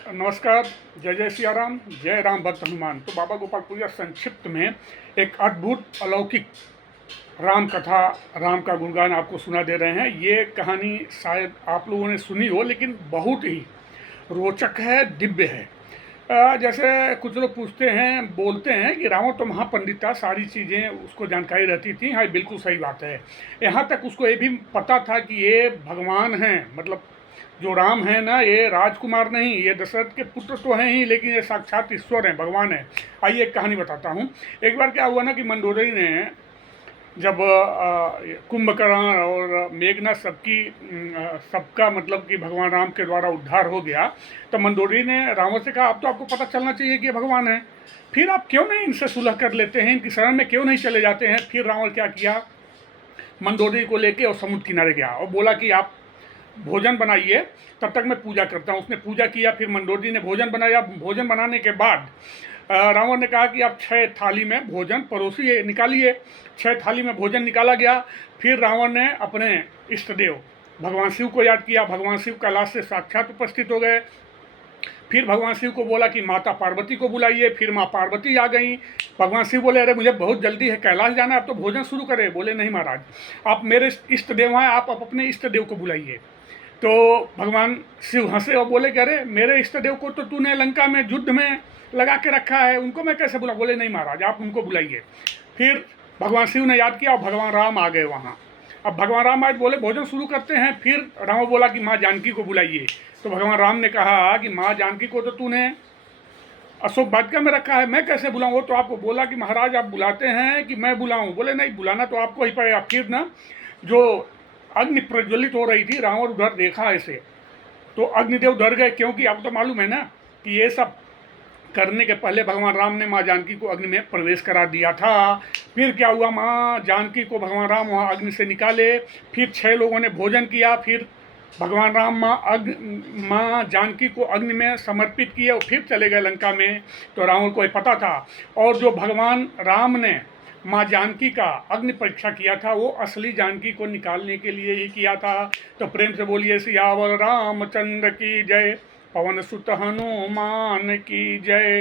नमस्कार। जय जय सिया राम, जय राम भक्त हनुमान। तो बाबा गोपाल पूजा संक्षिप्त में एक अद्भुत अलौकिक राम कथा, राम का गुणगान आपको सुना दे रहे हैं। ये कहानी शायद आप लोगों ने सुनी हो, लेकिन बहुत ही रोचक है, दिव्य है। जैसे कुछ लोग पूछते हैं, बोलते हैं कि रावण तो महापंडित था, सारी चीज़ें उसको जानकारी रहती थी। हाँ, बिल्कुल सही बात है। यहाँ तक उसको ये भी पता था कि ये भगवान हैं, मतलब जो राम है ना, ये राजकुमार नहीं, ये दशरथ के पुत्र तो हैं ही, लेकिन ये साक्षात ईश्वर हैं, भगवान है। आइए एक कहानी बताता हूँ। एक बार क्या हुआ ना कि मंदोदरी ने जब कुंभकर्ण और मेघनाथ सबका मतलब कि भगवान राम के द्वारा उद्धार हो गया, तो मंदोदरी ने रावण से कहा, अब तो आपको पता चलना चाहिए कि ये भगवान है, फिर आप क्यों नहीं इनसे सुलह कर लेते हैं, इनकी शरण में क्यों नहीं चले जाते हैं। फिर रावण क्या किया, मंदोदरी को लेके और समुद्र किनारे गया और बोला कि आप भोजन बनाइए, तब तक मैं पूजा करता हूँ। उसने पूजा किया, फिर मंदोदरी ने भोजन बनाया। भोजन बनाने के बाद रावण ने कहा कि आप 6 थाली में भोजन परोसिए, निकालिए। 6 थाली में भोजन निकाला गया। फिर रावण ने अपने इष्ट देव भगवान शिव को याद किया। भगवान शिव कैलाश से साक्षात उपस्थित हो गए। फिर भगवान शिव को बोला कि माता पार्वती को बुलाइए। फिर माँ पार्वती आ गई। भगवान शिव बोले, अरे मुझे बहुत जल्दी है, कैलाश जाना है, अब तो भोजन शुरू करें। बोले, नहीं महाराज, आप मेरे इष्ट देव हैं, आप अपने इष्ट देव को बुलाइए। तो भगवान शिव हंसे और बोले कि अरे मेरे इष्ट देव को तो तूने लंका में युद्ध में लगा के रखा है, उनको मैं कैसे बुला। बोले, नहीं महाराज, आप उनको बुलाइए। फिर भगवान शिव ने याद किया और भगवान राम आ गए वहाँ। अब भगवान राम आज बोले भोजन शुरू करते हैं। फिर रावण बोला कि माँ जानकी को बुलाइए। तो भगवान राम ने कहा कि माँ जानकी को तो तूने अशोक वाटिका में रखा है, मैं कैसे बुलाऊँ। वो तो आपको बोला कि महाराज आप बुलाते हैं कि मैं बुलाऊँ। बोले, नहीं, बुलाना तो आपको ही पड़ेगा। फिर ना जो अग्नि प्रज्वलित हो रही थी, रावण उधर देखा ऐसे, तो अग्निदेव डर गए, क्योंकि आपको तो मालूम है ना कि ये सब करने के पहले भगवान राम ने माँ जानकी को अग्नि में प्रवेश करा दिया था। फिर क्या हुआ, माँ जानकी को भगवान राम वहाँ अग्नि से निकाले। फिर 6 लोगों ने भोजन किया। फिर भगवान राम माँ जानकी को अग्नि में समर्पित किए और फिर चले गए लंका में। तो रावण को ये पता था। और जो भगवान राम ने माँ जानकी का अग्नि परीक्षा किया था, वो असली जानकी को निकालने के लिए ही किया था। तो प्रेम से बोलिए सियावर रामचंद्र की जय, पवन सुत हनुमान की जय।